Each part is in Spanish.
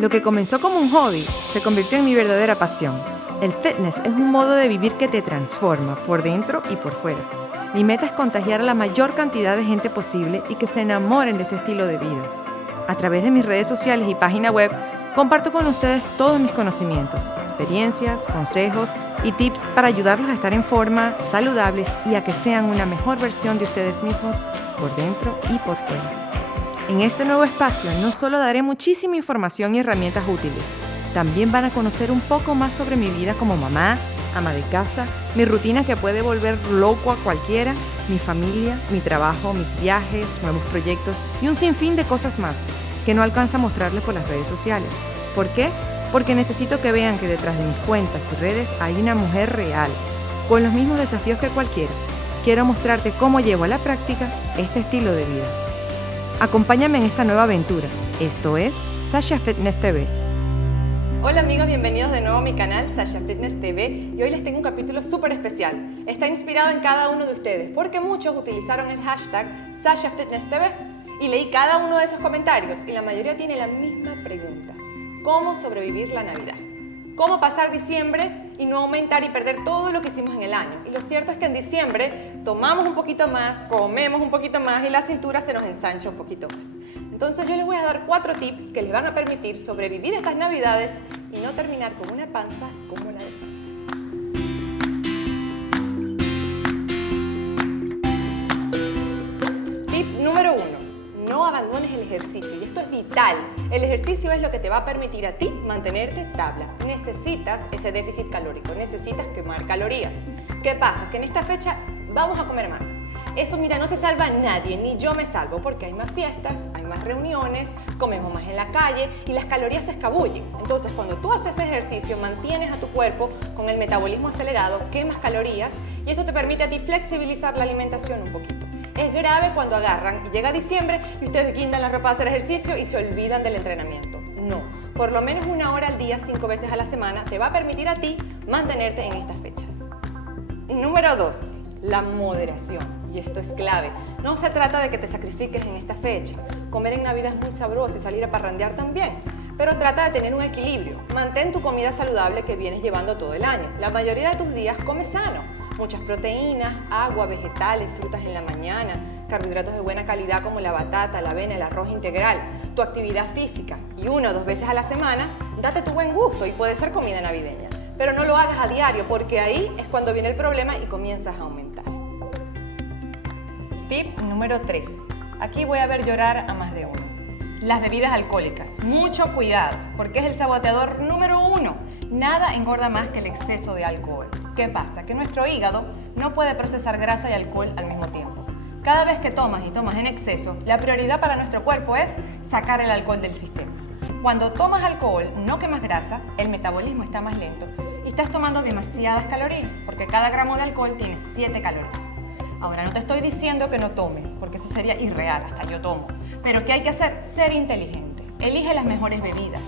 Lo que comenzó como un hobby se convirtió en mi verdadera pasión. El fitness es un modo de vivir que te transforma por dentro y por fuera. Mi meta es contagiar a la mayor cantidad de gente posible y que se enamoren de este estilo de vida. A través de mis redes sociales y página web, comparto con ustedes todos mis conocimientos, experiencias, consejos y tips para ayudarlos a estar en forma, saludables y a que sean una mejor versión de ustedes mismos por dentro y por fuera. En este nuevo espacio no solo daré muchísima información y herramientas útiles, también van a conocer un poco más sobre mi vida como mamá, ama de casa, mi rutina que puede volver loco a cualquiera, mi familia, mi trabajo, mis viajes, nuevos proyectos y un sinfín de cosas más que no alcanza a mostrarles por las redes sociales. ¿Por qué? Porque necesito que vean que detrás de mis cuentas y redes hay una mujer real, con los mismos desafíos que cualquiera. Quiero mostrarte cómo llevo a la práctica este estilo de vida. Acompáñame en esta nueva aventura. Esto es Sasha Fitness TV. Hola amigos, bienvenidos de nuevo a mi canal Sasha Fitness TV y hoy les tengo un capítulo súper especial. Está inspirado en cada uno de ustedes porque muchos utilizaron el hashtag Sasha Fitness TV y leí cada uno de esos comentarios y la mayoría tiene la misma pregunta: ¿cómo sobrevivir la Navidad? ¿Cómo pasar diciembre y no aumentar y perder todo lo que hicimos en el año? Y lo cierto es que en diciembre tomamos un poquito más, comemos un poquito más y la cintura se nos ensancha un poquito más. Entonces yo les voy a dar 4 tips que les van a permitir sobrevivir estas Navidades y no terminar con una panza como la de Santa. Tip número 1. No abandones el ejercicio, y esto es vital. El ejercicio es lo que te va a permitir a ti mantenerte tabla. Necesitas ese déficit calórico, necesitas quemar calorías. ¿Qué pasa? Que en esta fecha vamos a comer más. Eso, mira, no se salva nadie, ni yo me salvo, porque hay más fiestas, hay más reuniones, comemos más en la calle y las calorías se escabullen. Entonces, cuando tú haces ejercicio, mantienes a tu cuerpo con el metabolismo acelerado, quemas calorías y esto te permite a ti flexibilizar la alimentación un poquito. Es grave cuando agarran y llega diciembre y ustedes guindan la ropa a hacer ejercicio y se olvidan del entrenamiento. No, por lo menos 1 hora al día, 5 veces a la semana, te va a permitir a ti mantenerte en estas fechas. Número 2, la moderación. Y esto es clave. No se trata de que te sacrifiques en esta fecha. Comer en Navidad es muy sabroso y salir a parrandear también. Pero trata de tener un equilibrio. Mantén tu comida saludable que vienes llevando todo el año. La mayoría de tus días come sano. Muchas proteínas, agua, vegetales, frutas en la mañana, carbohidratos de buena calidad como la batata, la avena, el arroz integral, tu actividad física y 1 o 2 veces a la semana, date tu buen gusto y puede ser comida navideña. Pero no lo hagas a diario porque ahí es cuando viene el problema y comienzas a aumentar. Tip número 3. Aquí voy a ver llorar a más de uno. Las bebidas alcohólicas. Mucho cuidado porque es el saboteador número 1. Nada engorda más que el exceso de alcohol. ¿Qué pasa? Que nuestro hígado no puede procesar grasa y alcohol al mismo tiempo. Cada vez que tomas y tomas en exceso, la prioridad para nuestro cuerpo es sacar el alcohol del sistema. Cuando tomas alcohol, no quemas grasa, el metabolismo está más lento y estás tomando demasiadas calorías porque cada gramo de alcohol tiene 7 calorías. Ahora, no te estoy diciendo que no tomes, porque eso sería irreal, hasta yo tomo. Pero ¿qué hay que hacer? Ser inteligente. Elige las mejores bebidas.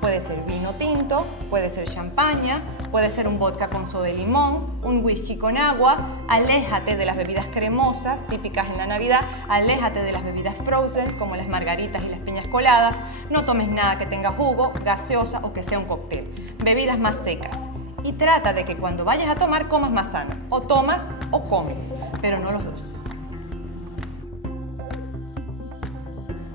Puede ser vino tinto, puede ser champaña, puede ser un vodka con soda y limón, un whisky con agua. Aléjate de las bebidas cremosas, típicas en la Navidad. Aléjate de las bebidas frozen, como las margaritas y las piñas coladas. No tomes nada que tenga jugo, gaseosa o que sea un cóctel. Bebidas más secas. Y trata de que cuando vayas a tomar, comas más sano. O tomas o comes, pero no los dos.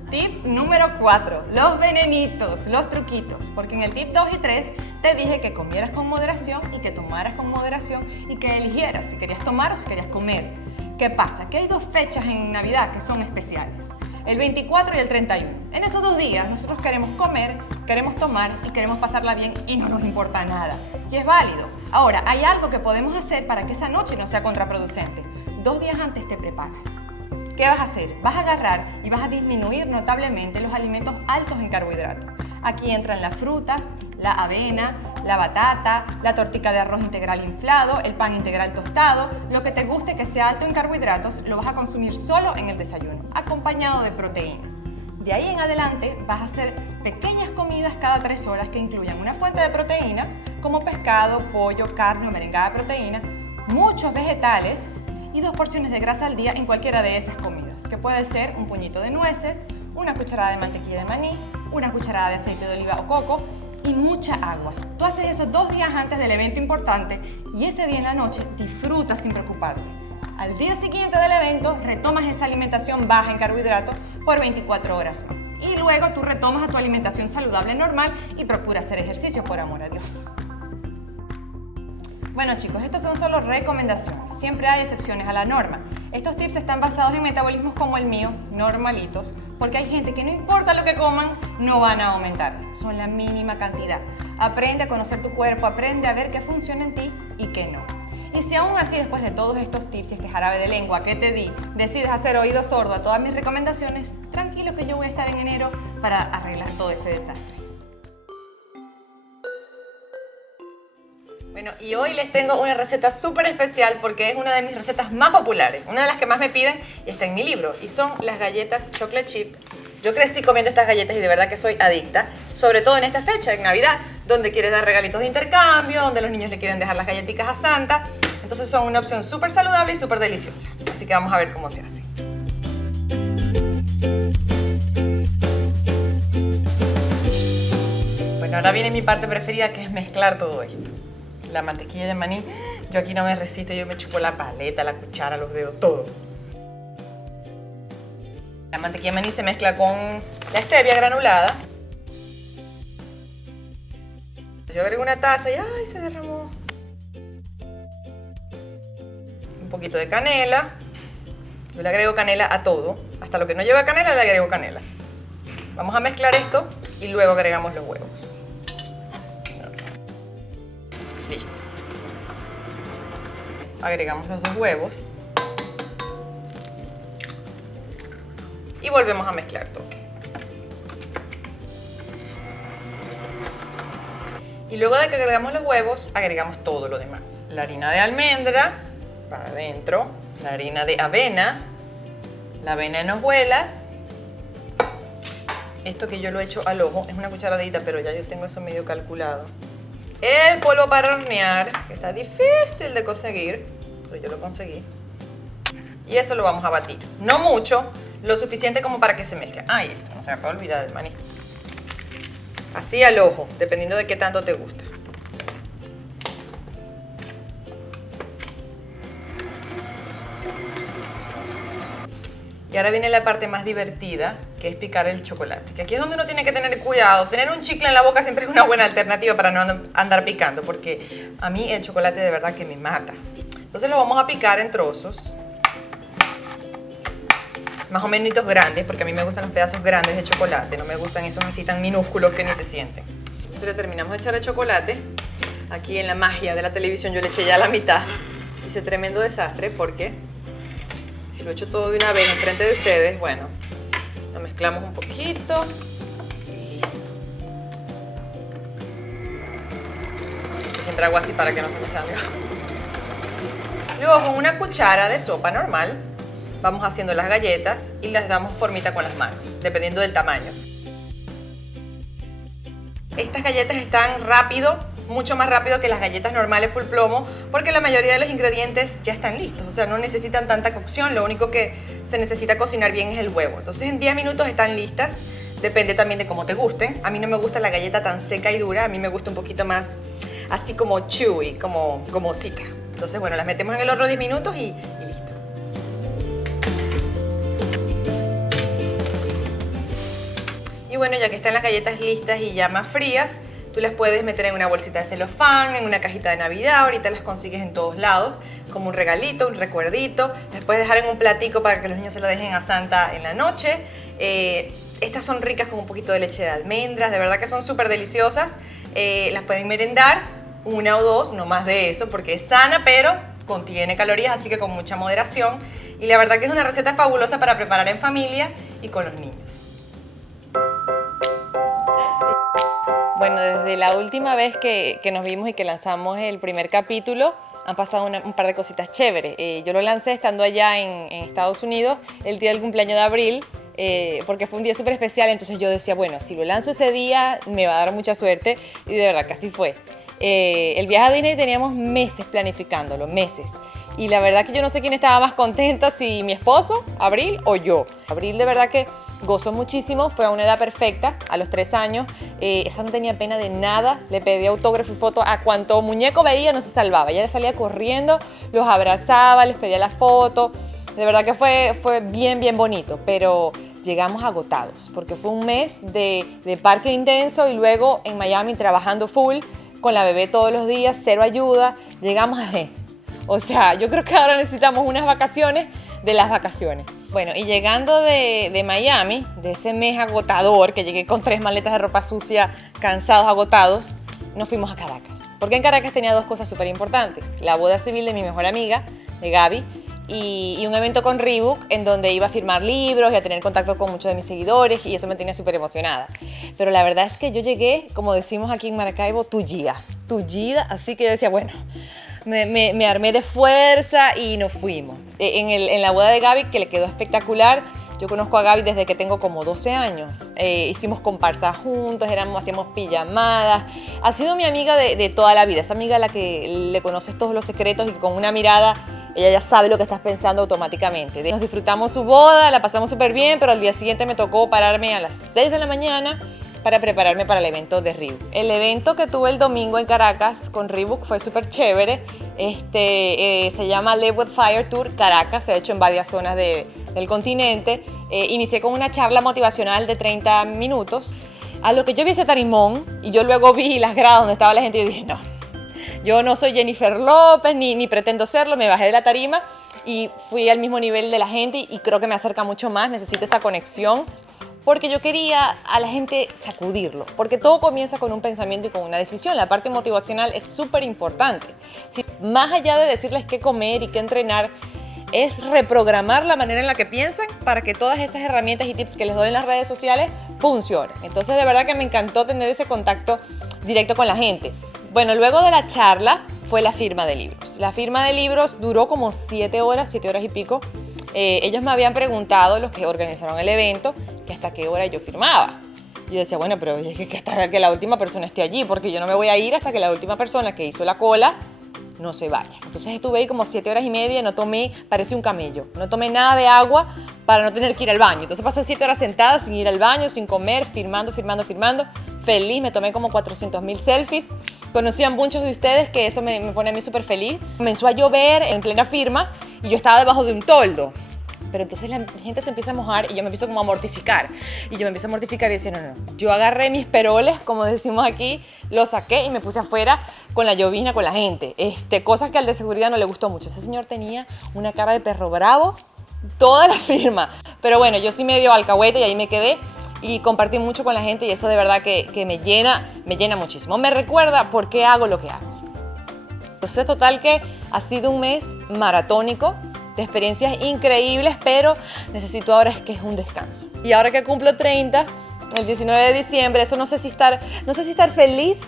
Tip número 4, los venenitos, los truquitos. Porque en el tip 2 y 3 te dije que comieras con moderación y que tomaras con moderación y que eligieras si querías tomar o si querías comer. ¿Qué pasa? Que hay 2 fechas en Navidad que son especiales. El 24 y el 31. En esos 2 días nosotros queremos comer, queremos tomar y queremos pasarla bien y no nos importa nada. Y es válido. Ahora, hay algo que podemos hacer para que esa noche no sea contraproducente. 2 días antes te preparas. ¿Qué vas a hacer? Vas a agarrar y vas a disminuir notablemente los alimentos altos en carbohidratos. Aquí entran las frutas, la avena, la batata, la tortica de arroz integral inflado, el pan integral tostado. Lo que te guste que sea alto en carbohidratos lo vas a consumir solo en el desayuno, acompañado de proteína. De ahí en adelante vas a hacer pequeñas comidas cada 3 horas que incluyan una fuente de proteína como pescado, pollo, carne o merengada de proteína, muchos vegetales y 2 porciones de grasa al día en cualquiera de esas comidas, que puede ser un puñito de nueces, una cucharada de mantequilla de maní, una cucharada de aceite de oliva o coco y mucha agua. Tú haces eso 2 días antes del evento importante y ese día en la noche disfrutas sin preocuparte. Al día siguiente del evento retomas esa alimentación baja en carbohidratos por 24 horas más. Y luego tú retomas a tu alimentación saludable normal y procuras hacer ejercicio por amor a Dios. Bueno chicos, estas son solo recomendaciones, siempre hay excepciones a la norma. Estos tips están basados en metabolismos como el mío, normalitos, porque hay gente que no importa lo que coman, no van a aumentar, son la mínima cantidad. Aprende a conocer tu cuerpo, aprende a ver qué funciona en ti y qué no. Y si aún así, después de todos estos tips y este jarabe de lengua que te di, decides hacer oído sordo a todas mis recomendaciones, tranquilo que yo voy a estar en enero para arreglar todo ese desastre. Bueno, y hoy les tengo una receta súper especial porque es una de mis recetas más populares, una de las que más me piden y está en mi libro, y son las galletas chocolate chip. Yo crecí comiendo estas galletas y de verdad que soy adicta, sobre todo en esta fecha, en Navidad, donde quieres dar regalitos de intercambio, donde los niños le quieren dejar las galletitas a Santa. Entonces son una opción súper saludable y súper deliciosa. Así que vamos a ver cómo se hace. Bueno, ahora viene mi parte preferida, que es mezclar todo esto. La mantequilla de maní, yo aquí no me resisto, yo me chupo la paleta, la cuchara, los dedos, todo. La mantequilla de maní se mezcla con la stevia granulada. Yo agrego una taza y ¡ay! Se derramó. Un poquito de canela. Yo le agrego canela a todo. Hasta lo que no lleva canela le agrego canela. Vamos a mezclar esto y luego agregamos los huevos. Listo. Agregamos los 2 huevos. Y volvemos a mezclar todo. Y luego de que agregamos los huevos, agregamos todo lo demás. La harina de almendra, para adentro. La harina de avena. La avena en hojuelas. Esto que yo lo he hecho al ojo, es una cucharadita, pero ya yo tengo eso medio calculado. El polvo para hornear, que está difícil de conseguir, pero yo lo conseguí. Y eso lo vamos a batir. No mucho, lo suficiente como para que se mezcle. Ah, y esto, no se me puede olvidar el maní. Así al ojo, dependiendo de qué tanto te gusta. Y ahora viene la parte más divertida, que es picar el chocolate. Que aquí es donde uno tiene que tener cuidado. Tener un chicle en la boca siempre es una buena alternativa para no andar picando, porque a mí el chocolate de verdad que me mata. Entonces lo vamos a picar en trozos. Más o menos grandes, porque a mí me gustan los pedazos grandes de chocolate. No me gustan esos así tan minúsculos que ni se sienten. Entonces le terminamos de echar el chocolate. Aquí en la magia de la televisión yo le eché ya la mitad. Hice tremendo desastre porque si lo echo todo de una vez enfrente de ustedes, bueno, lo mezclamos un poquito y listo. Yo siempre hago así para que no se me salga. Luego con una cuchara de sopa normal vamos haciendo las galletas y las damos formita con las manos, dependiendo del tamaño. Estas galletas están rápido, mucho más rápido que las galletas normales full plomo, porque la mayoría de los ingredientes ya están listos, o sea, no necesitan tanta cocción, lo único que se necesita cocinar bien es el huevo. Entonces en 10 minutos están listas, depende también de cómo te gusten. A mí no me gusta la galleta tan seca y dura, a mí me gusta un poquito más así como chewy, como gomosita. Entonces bueno, las metemos en el horno 10 minutos y listo. Y bueno, ya que están las galletas listas y ya más frías, tú las puedes meter en una bolsita de celofán, en una cajita de Navidad, ahorita las consigues en todos lados, como un regalito, un recuerdito. Las puedes dejar en un platico para que los niños se lo dejen a Santa en la noche. Estas son ricas con un poquito de leche de almendras, de verdad que son súper deliciosas. Las pueden merendar, 1 o 2, no más de eso, porque es sana, pero contiene calorías, así que con mucha moderación. Y la verdad que es una receta fabulosa para preparar en familia y con los niños. Bueno, desde la última vez que nos vimos y que lanzamos el primer capítulo, han pasado un par de cositas chéveres. Yo lo lancé estando allá en Estados Unidos, el día del cumpleaños de Abril, porque fue un día súper especial, entonces yo decía, bueno, si lo lanzo ese día me va a dar mucha suerte, y de verdad que así fue. El viaje a Disney teníamos meses planificándolo, meses. Y la verdad que yo no sé quién estaba más contenta, si mi esposo, Abril, o yo. Abril de verdad que gozó muchísimo, fue a una edad perfecta, a los 3 años. Esa no tenía pena de nada, le pedí autógrafo y foto a cuanto muñeco veía, no se salvaba. Ella salía corriendo, los abrazaba, les pedía la foto. De verdad que fue bien, bien bonito, pero llegamos agotados, porque fue un mes de parque intenso y luego en Miami trabajando full, con la bebé todos los días, cero ayuda. Llegamos a... O sea, yo creo que ahora necesitamos unas vacaciones de las vacaciones. Bueno, y llegando de Miami, de ese mes agotador, que llegué con 3 maletas de ropa sucia, cansados, agotados, nos fuimos a Caracas. Porque en Caracas tenía 2 cosas súper importantes. La boda civil de mi mejor amiga, de Gaby, y un evento con Reebok en donde iba a firmar libros y a tener contacto con muchos de mis seguidores, y eso me tenía súper emocionada. Pero la verdad es que yo llegué, como decimos aquí en Maracaibo, tullida, así que yo decía, bueno, me armé de fuerza y nos fuimos. En la boda de Gaby, que le quedó espectacular. Yo conozco a Gaby desde que tengo como 12 años. Hicimos comparsas juntos, hacíamos pijamadas. Ha sido mi amiga de toda la vida, esa amiga a la que le conoces todos los secretos y con una mirada ella ya sabe lo que estás pensando automáticamente. Nos disfrutamos su boda, la pasamos súper bien, pero al día siguiente me tocó pararme a las 6 de la mañana para prepararme para el evento de Reebok. El evento que tuve el domingo en Caracas con Reebok fue súper chévere. Se llama Live with Fire Tour Caracas, se ha hecho en varias zonas del continente. Inicié con una charla motivacional de 30 minutos. A lo que yo vi ese tarimón y yo luego vi las gradas donde estaba la gente y yo dije, no, yo no soy Jennifer López ni pretendo serlo. Me bajé de la tarima y fui al mismo nivel de la gente y creo que me acerca mucho más. Necesito esa conexión, porque yo quería a la gente sacudirlo, porque todo comienza con un pensamiento y con una decisión. La parte motivacional es súper importante. Más allá de decirles qué comer y qué entrenar, es reprogramar la manera en la que piensan para que todas esas herramientas y tips que les doy en las redes sociales funcionen. Entonces, de verdad que me encantó tener ese contacto directo con la gente. Bueno, luego de la charla fue la firma de libros. La firma de libros duró como 7 horas y pico. Ellos me habían preguntado, los que organizaron el evento, que hasta qué hora yo firmaba. Yo decía, bueno, pero es que hasta que la última persona esté allí, porque yo no me voy a ir hasta que la última persona que hizo la cola no se vaya. Entonces estuve ahí como 7 horas y media, no tomé, parecía un camello, no tomé nada de agua para no tener que ir al baño. Entonces pasé 7 horas sentada sin ir al baño, sin comer, firmando. Feliz, me tomé como 400.000 selfies. Conocí a muchos de ustedes, que eso me pone a mí súper feliz. Comenzó a llover en plena firma y yo estaba debajo de un toldo. Pero entonces la gente se empieza a mojar y yo me empiezo como a mortificar. Y yo me empiezo a mortificar y decía, no. Yo agarré mis peroles, como decimos aquí, los saqué y me puse afuera con la llovizna, con la gente. Cosas que al de seguridad no le gustó mucho. Ese señor tenía una cara de perro bravo toda la firma. Pero bueno, yo sí medio alcahuete y ahí me quedé. Y compartí mucho con la gente y eso de verdad que me llena muchísimo. Me recuerda por qué hago lo que hago. Entonces, total que ha sido un mes maratónico, de experiencias increíbles, pero necesito ahora que es un descanso. Y ahora que cumplo 30, el 19 de diciembre, eso no sé si estar feliz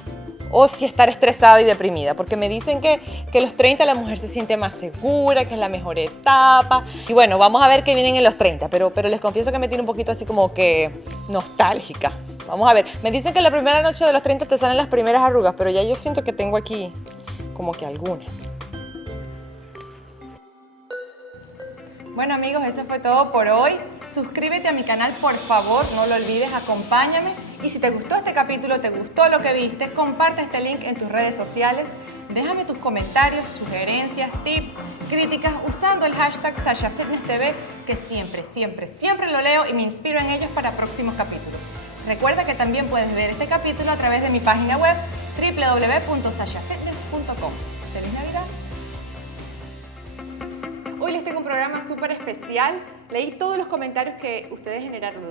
o si estar estresada y deprimida, porque me dicen que los 30 la mujer se siente más segura, que es la mejor etapa. Y bueno, vamos a ver qué vienen en los 30, pero les confieso que me tiene un poquito así como que nostálgica. Vamos a ver, me dicen que la primera noche de los 30 te salen las primeras arrugas, pero ya yo siento que tengo aquí como que algunas. Bueno amigos, eso fue todo por hoy. Suscríbete a mi canal, por favor, no lo olvides, acompáñame. Y si te gustó este capítulo, te gustó lo que viste, comparte este link en tus redes sociales. Déjame tus comentarios, sugerencias, tips, críticas usando el hashtag SashaFitnessTV, que siempre lo leo y me inspiro en ellos para próximos capítulos. Recuerda que también puedes ver este capítulo a través de mi página web www.sashafitness.com. ¡Feliz Navidad! Hoy les tengo un programa súper especial. Leí todos los comentarios que ustedes generaron.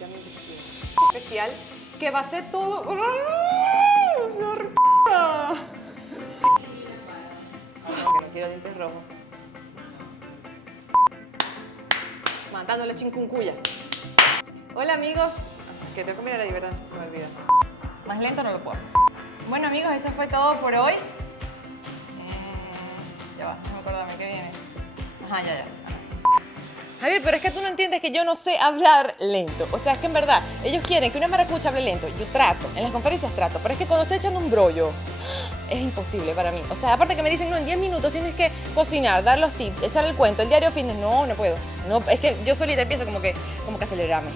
Ya me dije. Especial, que va a ser todo... No, que no quiero dientes rojos. Mandándole chincuncuya. Hola amigos. Que tengo que mirar ahí, ¿verdad? Se me olvida. Más lento no lo puedo hacer. Bueno amigos, eso fue todo por hoy. Ya va, no me acuerdo de qué viene. Ajá, ya. Javier, pero es que tú no entiendes que yo no sé hablar lento. O sea, es que en verdad, ellos quieren que una maracucha hable lento. Yo trato, en las conferencias trato, pero es que cuando estoy echando un brollo, es imposible para mí. O sea, aparte que me dicen, no, en 10 minutos tienes que cocinar, dar los tips, echar el cuento, el diario fitness. No, no puedo. No, es que yo solita empiezo como que acelerarme.